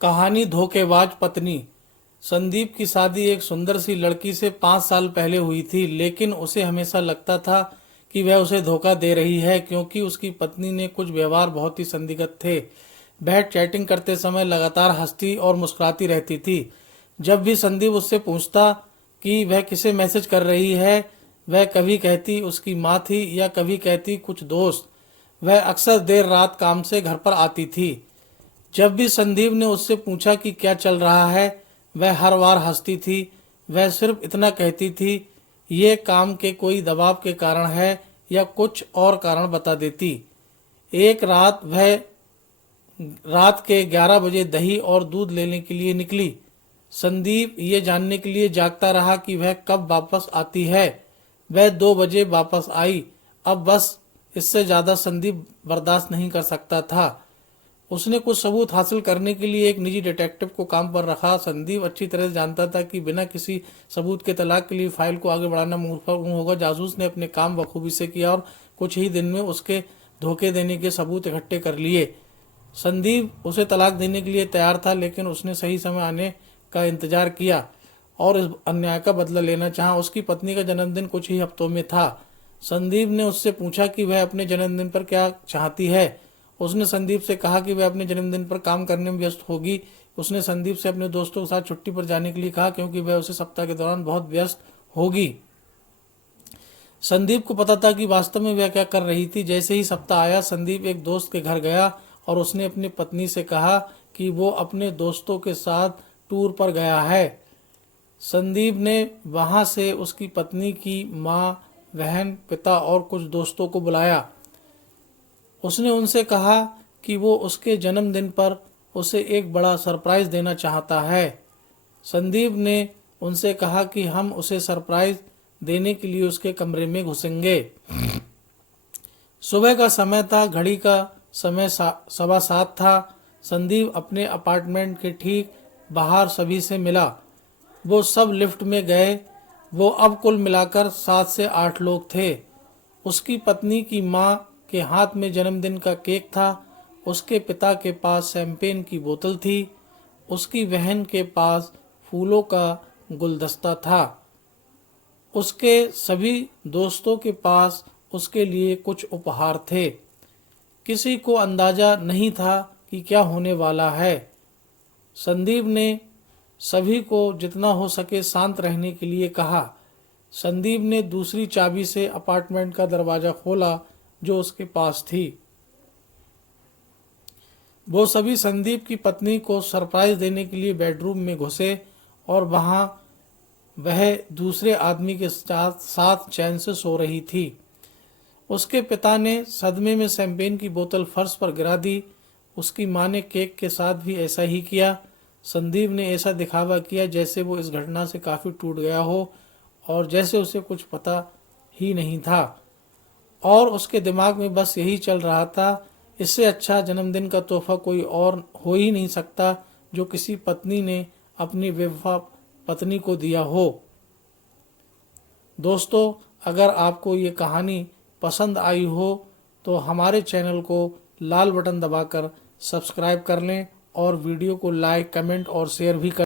कहानी धोखेबाज पत्नी। संदीप की शादी एक सुंदर सी लड़की से 5 साल पहले हुई थी, लेकिन उसे हमेशा लगता था कि वह उसे धोखा दे रही है, क्योंकि उसकी पत्नी ने कुछ व्यवहार बहुत ही संदिग्ध थे। वह चैटिंग करते समय लगातार हंसती और मुस्कुराती रहती थी। जब भी संदीप उससे पूछता कि वह किसे मैसेज कर रही है, वह कभी कहती उसकी माँ थी या कभी कहती कुछ दोस्त। वह अक्सर देर रात काम से घर पर आती थी। जब भी संदीप ने उससे पूछा कि क्या चल रहा है, वह हर बार हंसती थी। वह सिर्फ इतना कहती थी, ये काम के कोई दबाव के कारण है या कुछ और कारण बता देती। एक रात वह रात के 11 बजे दही और दूध लेने के लिए निकली। संदीप ये जानने के लिए जागता रहा कि वह कब वापस आती है। वह 2 बजे वापस आई। अब बस इससे ज्यादा संदीप बर्दाश्त नहीं कर सकता था। उसने कुछ सबूत हासिल करने के लिए एक निजी डिटेक्टिव को काम पर रखा। संदीप अच्छी तरह से जानता था कि बिना किसी सबूत के तलाक के लिए फाइल को आगे बढ़ाना मुमकिन होगा। जासूस ने अपने काम बखूबी से किया और कुछ ही दिन में उसके धोखे देने के सबूत इकट्ठे कर लिए। संदीप उसे तलाक देने के लिए तैयार था, लेकिन उसने सही समय आने का इंतजार किया और इस अन्याय का बदला लेना चाहा। उसकी पत्नी का जन्मदिन कुछ ही हफ्तों में था। संदीप ने उससे पूछा कि वह अपने जन्मदिन पर क्या चाहती है। उसने संदीप से कहा कि वह अपने जन्मदिन पर काम करने में व्यस्त होगी। उसने संदीप से अपने दोस्तों के साथ छुट्टी पर जाने के लिए कहा, क्योंकि वह उसे सप्ताह के दौरान बहुत व्यस्त होगी। संदीप को पता था कि वास्तव में वह क्या कर रही थी। जैसे ही सप्ताह आया, संदीप एक दोस्त के घर गया और उसने अपनी पत्नी से कहा कि वो अपने दोस्तों के साथ टूर पर गया है। संदीप ने वहां से उसकी पत्नी की माँ, बहन, पिता और कुछ दोस्तों को बुलाया। उसने उनसे कहा कि वो उसके जन्मदिन पर उसे एक बड़ा सरप्राइज देना चाहता है। संदीप ने उनसे कहा कि हम उसे सरप्राइज देने के लिए उसके कमरे में घुसेंगे। सुबह का समय था। घड़ी का समय 7:15 था। संदीप अपने अपार्टमेंट के ठीक बाहर सभी से मिला। वो सब लिफ्ट में गए। वो अब कुल मिलाकर 7 से 8 लोग थे। उसकी पत्नी की माँ के हाथ में जन्मदिन का केक था। उसके पिता के पास शैंपेन की बोतल थी। उसकी बहन के पास फूलों का गुलदस्ता था। उसके सभी दोस्तों के पास उसके लिए कुछ उपहार थे। किसी को अंदाजा नहीं था कि क्या होने वाला है। संदीप ने सभी को जितना हो सके शांत रहने के लिए कहा। संदीप ने दूसरी चाबी से अपार्टमेंट का दरवाजा खोला जो उसके पास थी। वो सभी संदीप की पत्नी को सरप्राइज देने के लिए बेडरूम में घुसे और वहां वह दूसरे आदमी के साथ चैन से सो रही थी। उसके पिता ने सदमे में शैंपेन की बोतल फर्श पर गिरा दी। उसकी मां ने केक के साथ भी ऐसा ही किया। संदीप ने ऐसा दिखावा किया जैसे वो इस घटना से काफ़ी टूट गया हो और जैसे उसे कुछ पता ही नहीं था, और उसके दिमाग में बस यही चल रहा था, इससे अच्छा जन्मदिन का तोहफा कोई और हो ही नहीं सकता जो किसी पत्नी ने अपनी बेवफा पत्नी को दिया हो। दोस्तों, अगर आपको ये कहानी पसंद आई हो तो हमारे चैनल को लाल बटन दबाकर सब्सक्राइब कर लें और वीडियो को लाइक, कमेंट और शेयर भी कर